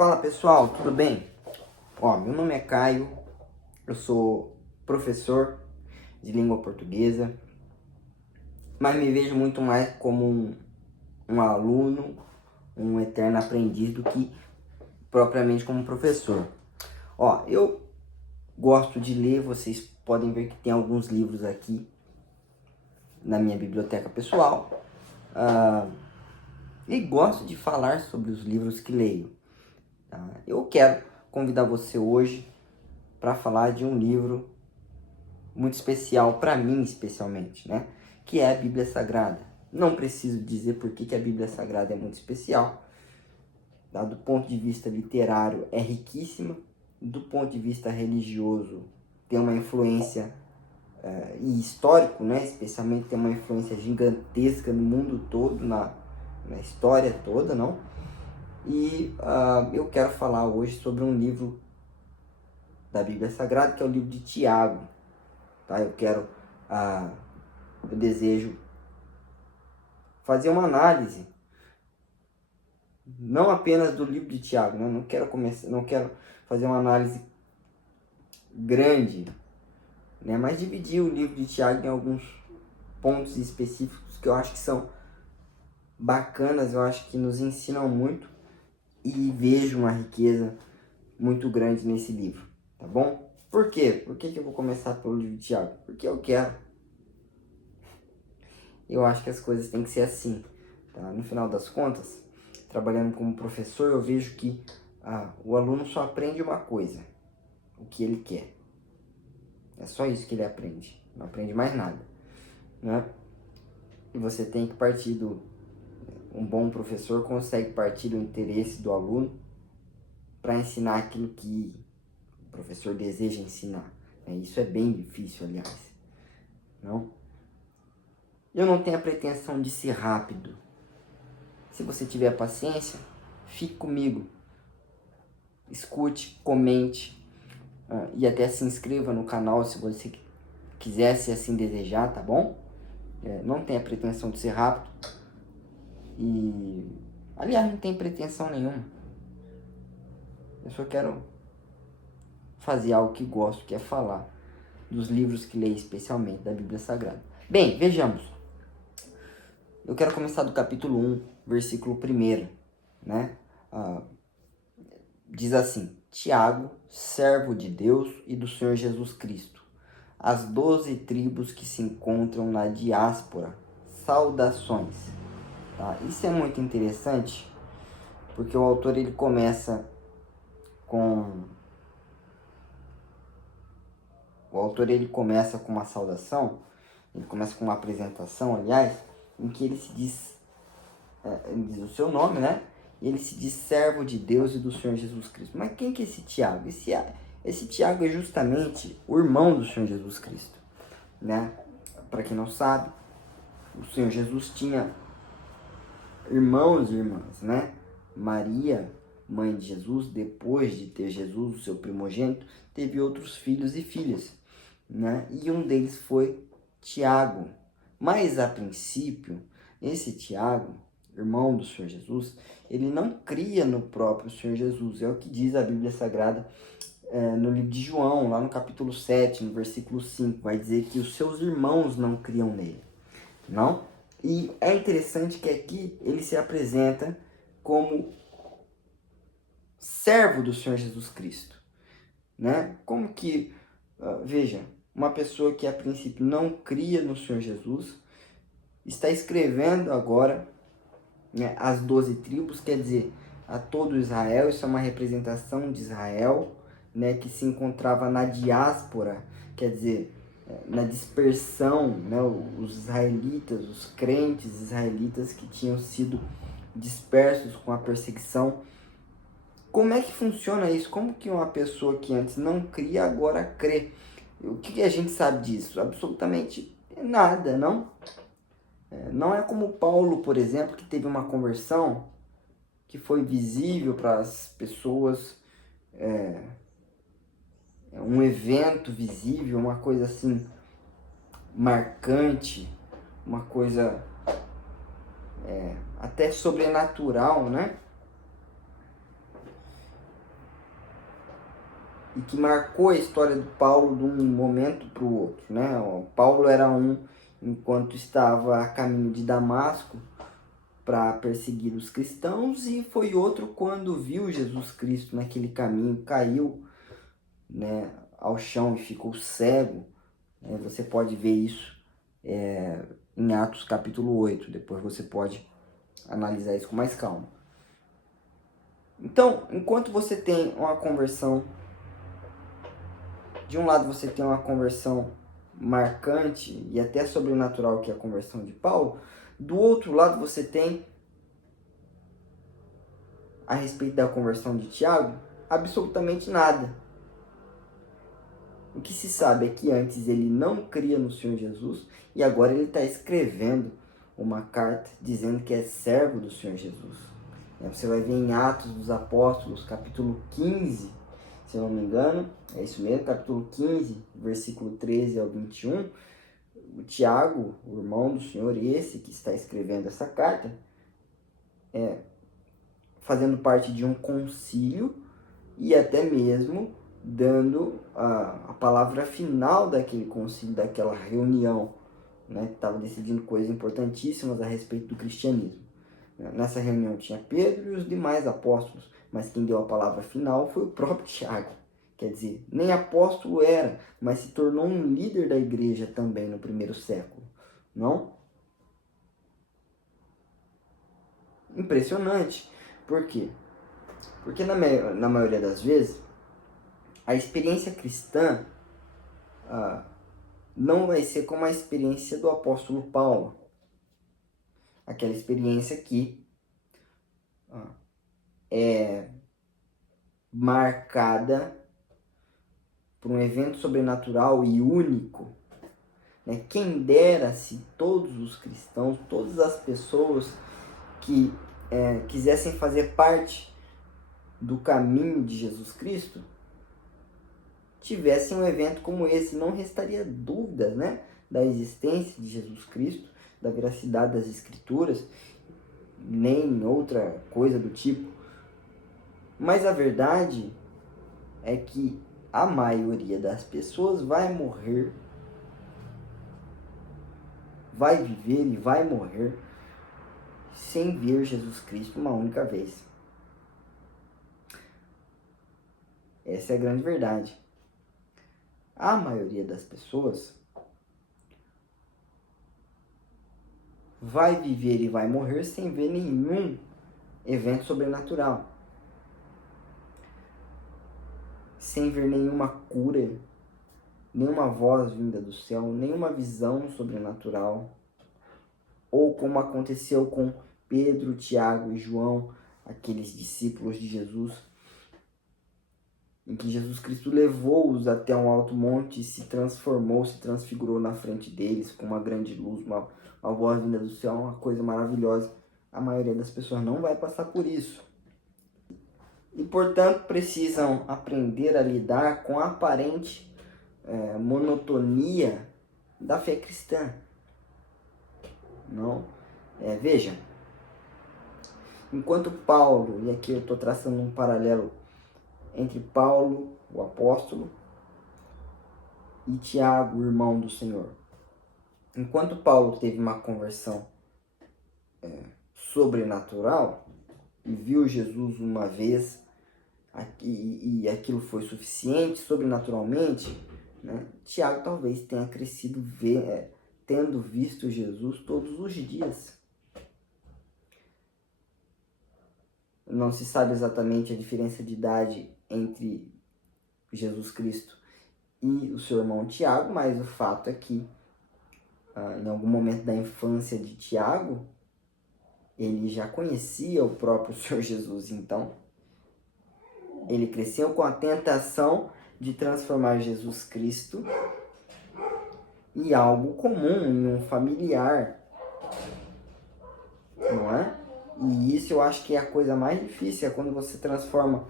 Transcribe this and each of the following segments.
Fala pessoal, tudo bem? Meu nome é Caio, eu sou professor de língua portuguesa, mas me vejo muito mais como um aluno, um eterno aprendiz do que propriamente como professor. Eu gosto de ler, vocês podem ver que tem alguns livros aqui na minha biblioteca pessoal, e gosto de falar sobre os livros que leio. Eu quero convidar você hoje para falar de um livro muito especial para mim, especialmente, né? Que é a Bíblia Sagrada. Não preciso dizer por que a Bíblia Sagrada é muito especial. Do ponto de vista literário, é riquíssima. Do ponto de vista religioso, tem uma influência e histórico, né? Especialmente tem uma influência gigantesca no mundo todo, na história toda, não? E eu quero falar hoje sobre um livro da Bíblia Sagrada, que é o livro de Tiago. Tá? Eu desejo fazer uma análise, não apenas do livro de Tiago, né? Não quero fazer uma análise grande, né? Mas dividir o livro de Tiago em alguns pontos específicos que eu acho que são bacanas, eu acho que nos ensinam muito e vejo uma riqueza muito grande nesse livro, tá bom? Por quê? Por que eu vou começar pelo livro de Tiago? Porque eu quero. Eu acho que as coisas têm que ser assim, tá? No final das contas, trabalhando como professor, eu vejo que o aluno só aprende uma coisa, o que ele quer. É só isso que ele aprende, não aprende mais nada, né? E você tem que partir um bom professor consegue partir do interesse do aluno para ensinar aquilo que o professor deseja ensinar. Isso é bem difícil, aliás, não? Eu não tenho a pretensão de ser rápido. Se você tiver paciência, fique comigo. Escute, comente e até se inscreva no canal se você quiser, se assim desejar, tá bom? Não tem a pretensão de ser rápido. E, aliás, não tem pretensão nenhuma. Eu só quero fazer algo que gosto, que é falar dos livros que leio, especialmente da Bíblia Sagrada. Bem, vejamos. Eu quero começar do capítulo 1, versículo 1, né? Diz assim: Tiago, servo de Deus e do Senhor Jesus Cristo, as 12 tribos que se encontram na diáspora, saudações. Tá? Isso é muito interessante, porque o autor ele começa com uma saudação, ele começa com uma apresentação, aliás, em que ele diz o seu nome, né? E ele se diz servo de Deus e do Senhor Jesus Cristo. Mas quem que é esse Tiago? Esse Tiago é justamente o irmão do Senhor Jesus Cristo, né? Para quem não sabe, o Senhor Jesus tinha irmãos e irmãs, né? Maria, mãe de Jesus, depois de ter Jesus, o seu primogênito, teve outros filhos e filhas, né? E um deles foi Tiago. Mas a princípio, esse Tiago, irmão do Senhor Jesus, ele não cria no próprio Senhor Jesus. É o que diz a Bíblia Sagrada no livro de João, lá no capítulo 7, no versículo 5. Vai dizer que os seus irmãos não criam nele, não? E é interessante que aqui ele se apresenta como servo do Senhor Jesus Cristo, né? Como que, veja, uma pessoa que a princípio não cria no Senhor Jesus, está escrevendo agora, né, as 12 tribos, quer dizer, a todo Israel. Isso é uma representação de Israel, né, que se encontrava na diáspora, quer dizer, na dispersão, né, os israelitas, os crentes israelitas que tinham sido dispersos com a perseguição. Como é que funciona isso? Como que uma pessoa que antes não cria, agora crê? O que a gente sabe disso? Absolutamente nada, não? Não é como Paulo, por exemplo, que teve uma conversão que foi visível para as pessoas, um evento visível, uma coisa assim marcante, uma coisa até sobrenatural, né? e que marcou a história do Paulo de um momento para o outro, né? O Paulo era um enquanto estava a caminho de Damasco para perseguir os cristãos, e foi outro quando viu Jesus Cristo naquele caminho, caiu, né, ao chão e ficou cego. Você pode ver isso em Atos capítulo 8, depois você pode analisar isso com mais calma. Então, enquanto você tem uma conversão, de um lado você tem uma conversão marcante e até sobrenatural, que é a conversão de Paulo, do outro lado você tem, a respeito da conversão de Tiago, absolutamente nada. O que se sabe é que antes ele não cria no Senhor Jesus e agora ele está escrevendo uma carta dizendo que é servo do Senhor Jesus. Você vai ver em Atos dos Apóstolos, capítulo 15, se eu não me engano, é isso mesmo, capítulo 15, versículo 13 ao 21, o Tiago, o irmão do Senhor, esse que está escrevendo essa carta, fazendo parte de um concílio e até mesmo dando a palavra final daquele concílio, daquela reunião, né, que estava decidindo coisas importantíssimas a respeito do cristianismo. Nessa reunião tinha Pedro e os demais apóstolos, mas quem deu a palavra final foi o próprio Tiago. Quer dizer, nem apóstolo era, mas se tornou um líder da igreja também no primeiro século. Não? Impressionante. Por quê? Porque na maioria das vezes, a experiência cristã não vai ser como a experiência do apóstolo Paulo. Aquela experiência que é marcada por um evento sobrenatural e único. Né? Quem dera se todos os cristãos, todas as pessoas que quisessem fazer parte do caminho de Jesus Cristo tivessem um evento como esse. Não restaria dúvidas, né, da existência de Jesus Cristo, da veracidade das Escrituras, nem outra coisa do tipo. Mas a verdade é que a maioria das pessoas vai morrer, vai viver e vai morrer sem ver Jesus Cristo uma única vez. Essa é a grande verdade. A maioria das pessoas vai viver e vai morrer sem ver nenhum evento sobrenatural, sem ver nenhuma cura, nenhuma voz vinda do céu, nenhuma visão sobrenatural, ou como aconteceu com Pedro, Tiago e João, aqueles discípulos de Jesus, em que Jesus Cristo levou-os até um alto monte e se transformou, se transfigurou na frente deles com uma grande luz, uma voz vinda do céu, uma coisa maravilhosa. A maioria das pessoas não vai passar por isso. E, portanto, precisam aprender a lidar com a aparente monotonia da fé cristã. Não? Veja, enquanto Paulo, e aqui eu estou traçando um paralelo entre Paulo, o apóstolo, e Tiago, o irmão do Senhor. Enquanto Paulo teve uma conversão sobrenatural e viu Jesus uma vez, e aquilo foi suficiente sobrenaturalmente, né? Tiago talvez tenha crescido tendo visto Jesus todos os dias. Não se sabe exatamente a diferença de idade entre Jesus Cristo e o seu irmão Tiago, mas o fato é que em algum momento da infância de Tiago, ele já conhecia o próprio Senhor Jesus. Então, ele cresceu com a tentação de transformar Jesus Cristo em algo comum, em um familiar, não é? E isso eu acho que é a coisa mais difícil, é quando você transforma,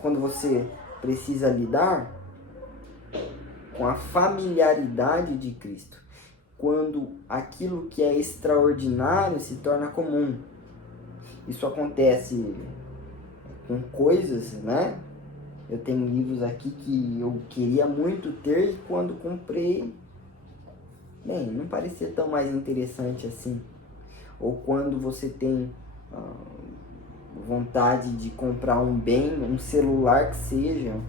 quando você precisa lidar com a familiaridade de Cristo, quando aquilo que é extraordinário se torna comum. Isso acontece com coisas, né, Eu tenho livros aqui que eu queria muito ter e quando comprei, bem, não parecia tão mais interessante assim. Ou quando você tem vontade de comprar um bem, um celular que seja,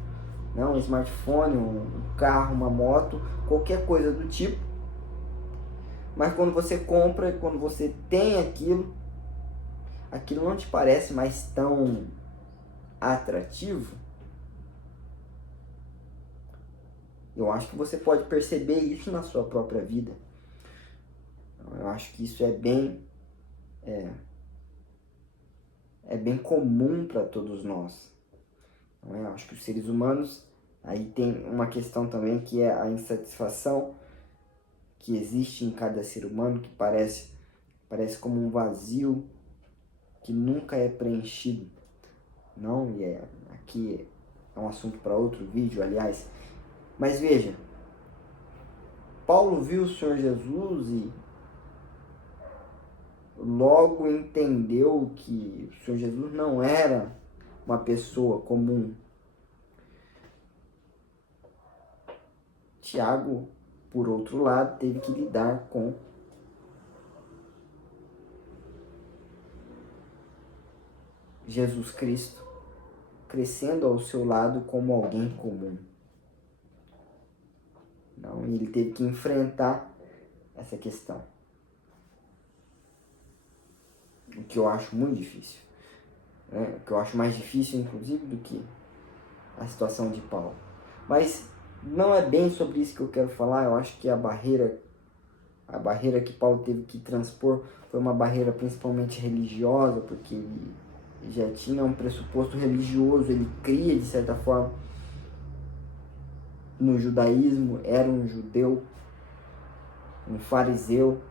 não, um smartphone, um carro, uma moto, qualquer coisa do tipo. Mas quando você compra, quando você tem aquilo, aquilo não te parece mais tão atrativo. Eu acho que você pode perceber isso na sua própria vida. Eu acho que isso é bem comum para todos nós. Não é? Eu acho que os seres humanos, aí tem uma questão também que é a insatisfação que existe em cada ser humano, que parece como um vazio que nunca é preenchido. Não, e aqui é um assunto para outro vídeo, aliás. Mas veja, Paulo viu o Senhor Jesus e logo entendeu que o Senhor Jesus não era uma pessoa comum. Tiago, por outro lado, teve que lidar com Jesus Cristo crescendo ao seu lado como alguém comum. Não, ele teve que enfrentar essa questão. O que eu acho muito difícil. Né? O que eu acho mais difícil, inclusive, do que a situação de Paulo. Mas não é bem sobre isso que eu quero falar. Eu acho que a barreira que Paulo teve que transpor foi uma barreira principalmente religiosa, porque ele já tinha um pressuposto religioso, ele cria de certa forma no judaísmo, era um judeu, um fariseu,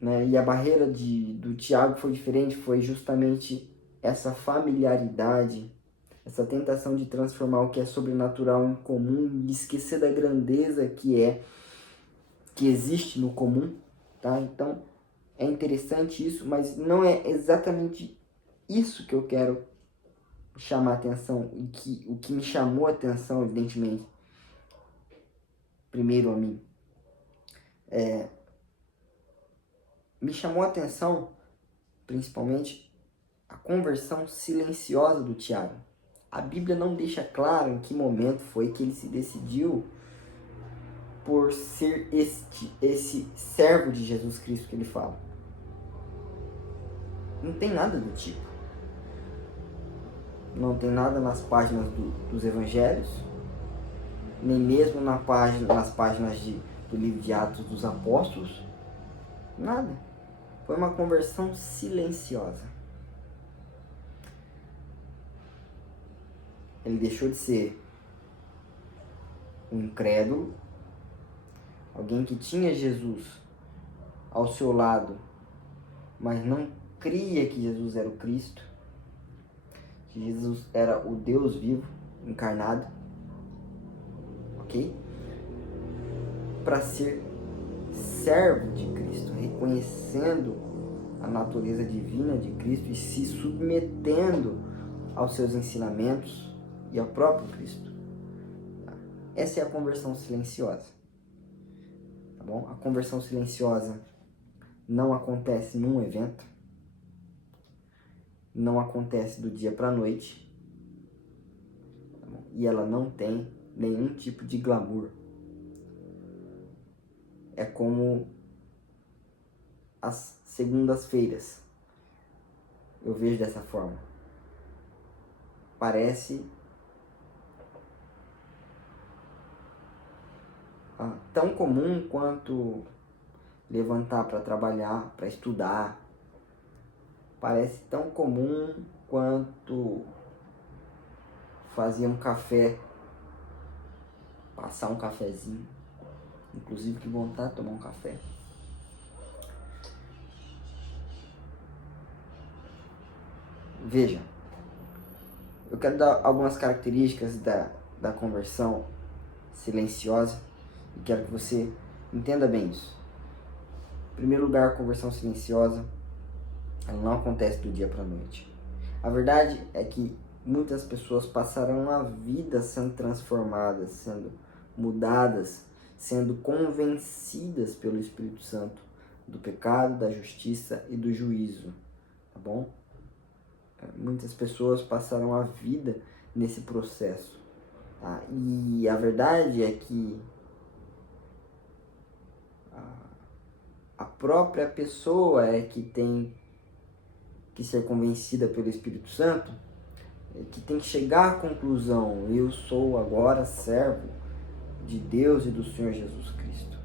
né? E a barreira do Tiago foi diferente, foi justamente essa familiaridade, essa tentação de transformar o que é sobrenatural em comum e esquecer da grandeza que existe no comum, tá? Então, é interessante isso, mas não é exatamente isso que eu quero chamar a atenção, o que me chamou a atenção, evidentemente, primeiro a mim, me chamou a atenção, principalmente, a conversão silenciosa do Tiago. A Bíblia não deixa claro em que momento foi que ele se decidiu por ser esse servo de Jesus Cristo que ele fala. Não tem nada do tipo. Não tem nada nas páginas dos evangelhos, nem mesmo nas páginas do livro de Atos dos Apóstolos. Nada. Foi uma conversão silenciosa. Ele deixou de ser um incrédulo, alguém que tinha Jesus ao seu lado, mas não cria que Jesus era o Cristo, que Jesus era o Deus vivo, encarnado, ok? Para ser servo de Cristo, reconhecendo a natureza divina de Cristo e se submetendo aos seus ensinamentos e ao próprio Cristo. Essa é a conversão silenciosa. Tá bom? A conversão silenciosa não acontece num evento, não acontece do dia para a noite, tá bom? E ela não tem nenhum tipo de glamour. É como as segundas-feiras. Eu vejo dessa forma. Parece tão comum quanto levantar para trabalhar, para estudar. Parece tão comum quanto fazer um café, passar um cafezinho. Inclusive, que vontade de tomar um café. Veja, eu quero dar algumas características da conversão silenciosa e quero que você entenda bem isso. Em primeiro lugar, a conversão silenciosa, ela não acontece do dia para a noite. A verdade é que muitas pessoas passaram a vida sendo transformadas, sendo mudadas, sendo convencidas pelo Espírito Santo do pecado, da justiça e do juízo, tá bom? Muitas pessoas passaram a vida nesse processo, tá? E a verdade é que a própria pessoa é que tem que ser convencida pelo Espírito Santo, que tem que chegar à conclusão: eu sou agora servo de Deus e do Senhor Jesus Cristo.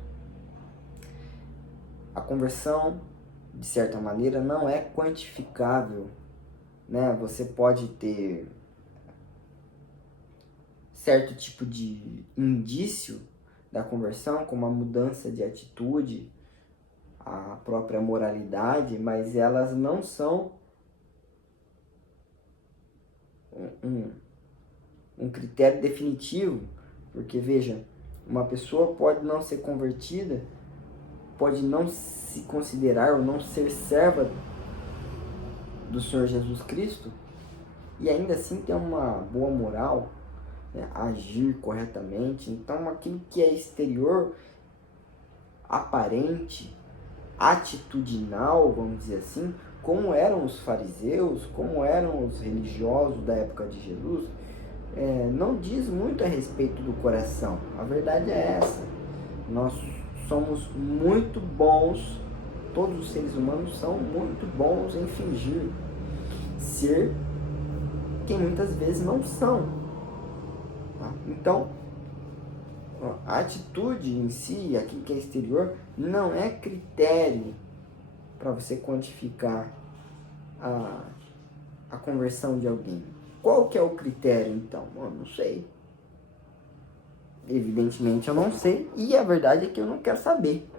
A conversão, de certa maneira, não é quantificável, né? Você pode ter certo tipo de indício da conversão, como a mudança de atitude, a própria moralidade, mas elas não são um critério definitivo, porque veja, uma pessoa pode não ser convertida, pode não se considerar ou não ser serva do Senhor Jesus Cristo e ainda assim ter uma boa moral, né? Agir corretamente. Então aquilo que é exterior, aparente, atitudinal, vamos dizer assim, como eram os fariseus, como eram os religiosos da época de Jesus, não diz muito a respeito do coração. A verdade é essa: nós somos muito bons, todos os seres humanos são muito bons em fingir ser quem muitas vezes não são, tá? Então, a atitude em si, aquilo que é exterior, não é critério para você quantificar a conversão de alguém. Qual que é o critério, então? Eu não sei. Evidentemente eu não sei, e a verdade é que eu não quero saber.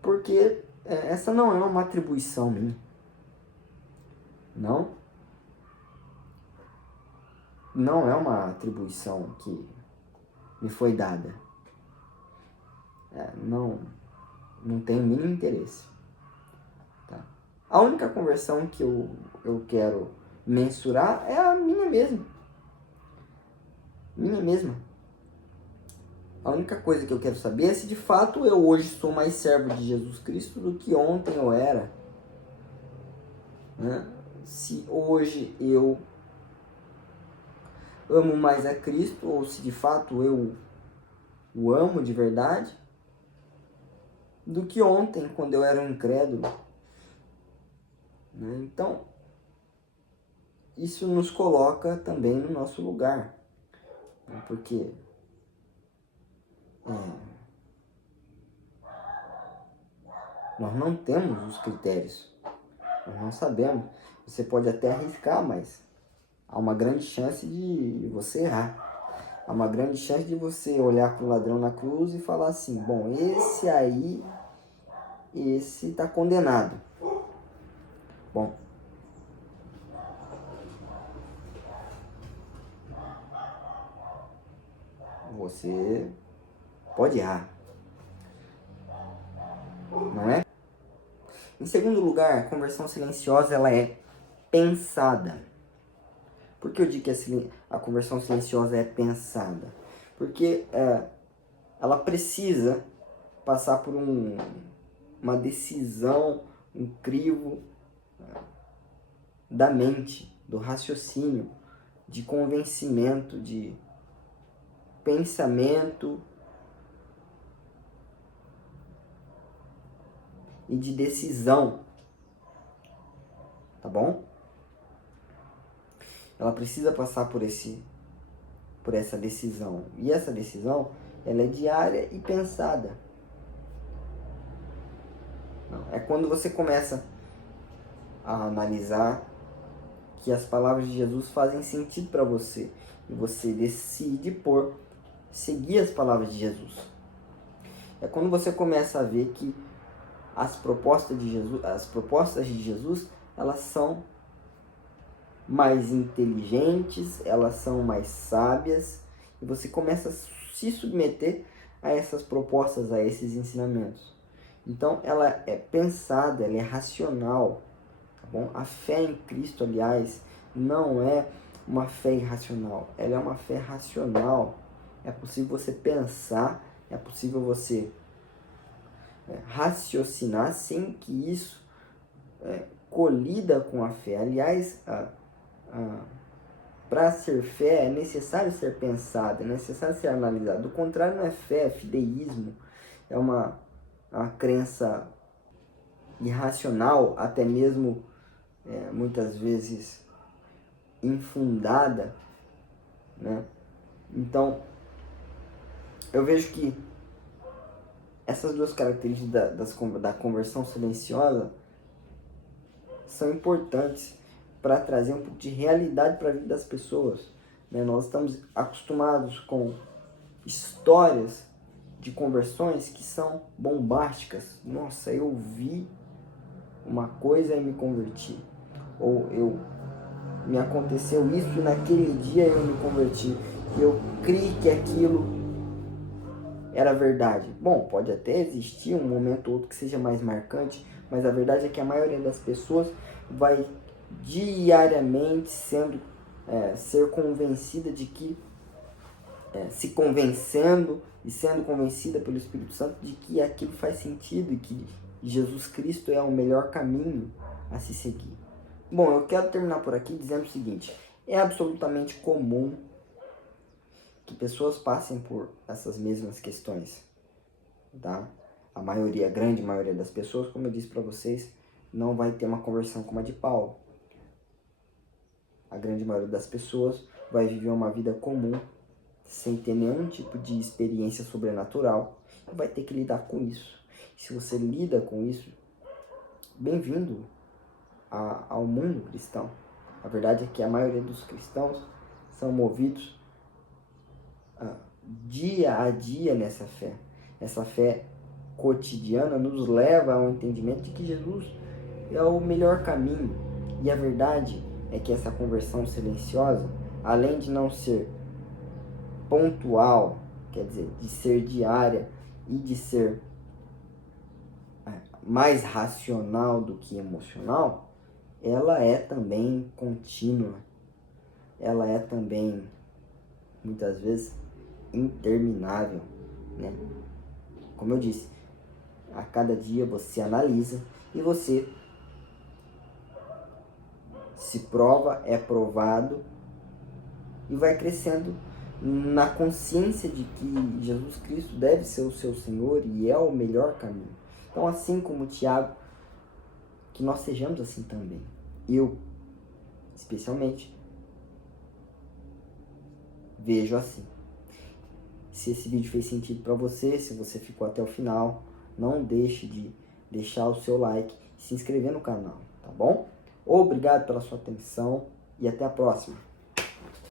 Porque essa não é uma atribuição minha. Não é uma atribuição que me foi dada. Não tenho o mínimo interesse. Tá? A única conversão que eu quero mensurar é a minha mesma. Minha mesma. A única coisa que eu quero saber é se de fato eu hoje sou mais servo de Jesus Cristo do que ontem eu era. Né? Se hoje eu amo mais a Cristo, ou se de fato eu o amo de verdade, do que ontem, quando eu era um incrédulo. Né? Então, isso nos coloca também no nosso lugar. Né? Porque nós não temos os critérios. Nós não sabemos. Você pode até arriscar, mas há uma grande chance de você errar. Há uma grande chance de você olhar para o ladrão na cruz e falar assim: bom, esse está condenado. Bom, você pode errar, não é? Em segundo lugar, a conversão silenciosa ela é pensada. Por que eu digo que a conversão silenciosa é pensada? Porque ela precisa passar por uma decisão, um crivo da mente, do raciocínio, de convencimento, de pensamento e de decisão, tá bom? Ela precisa passar por essa decisão, e essa decisão ela é diária e pensada. É quando você começa a analisar que as palavras de Jesus fazem sentido para você e você decide seguir as palavras de Jesus. É quando você começa a ver que as propostas de Jesus, elas são mais inteligentes, elas são mais sábias, e você começa a se submeter a essas propostas, a esses ensinamentos. Então ela é pensada, ela é racional, tá Bom, a fé em Cristo, aliás, não é uma fé irracional, ela é uma fé racional. É possível você pensar, é possível você raciocinar sem que isso colida com a fé. Aliás, para ser fé é necessário ser pensado, é necessário ser analisado. Do contrário, não é fé, é fideísmo, é uma crença irracional, até mesmo muitas vezes infundada, né? Então, eu vejo que essas duas características da conversão silenciosa são importantes para trazer um pouco de realidade para a vida das pessoas, né? Nós estamos acostumados com histórias de conversões que são bombásticas. Nossa, eu vi uma coisa e me converti. Ou me aconteceu isso e naquele dia eu me converti. Eu criei que aquilo era verdade. Bom, pode até existir um momento ou outro que seja mais marcante, mas a verdade é que a maioria das pessoas vai diariamente ser convencida de que, se convencendo e sendo convencida pelo Espírito Santo de que aquilo faz sentido e que Jesus Cristo é o melhor caminho a se seguir. Bom, eu quero terminar por aqui dizendo o seguinte: é absolutamente comum que pessoas passem por essas mesmas questões, tá? A grande maioria das pessoas, como eu disse para vocês, não vai ter uma conversão como a de Paulo. A grande maioria das pessoas vai viver uma vida comum, sem ter nenhum tipo de experiência sobrenatural, e vai ter que lidar com isso. Se você lida com isso, bem-vindo ao mundo cristão. A verdade é que a maioria dos cristãos são movidos dia a dia nessa fé. Essa fé cotidiana nos leva ao entendimento de que Jesus é o melhor caminho. E a verdade é que essa conversão silenciosa, além de não ser pontual, quer dizer, de ser diária e de ser mais racional do que emocional, ela é também contínua. Ela é também, muitas vezes, interminável, né? Como eu disse, a cada dia você analisa e você se prova, é provado e vai crescendo na consciência de que Jesus Cristo deve ser o seu Senhor e é o melhor caminho. Então, assim como Tiago, que nós sejamos assim também. Eu, especialmente, vejo assim. Se esse vídeo fez sentido para você, se você ficou até o final, não deixe de deixar o seu like e se inscrever no canal, tá bom? Obrigado pela sua atenção e até a próxima.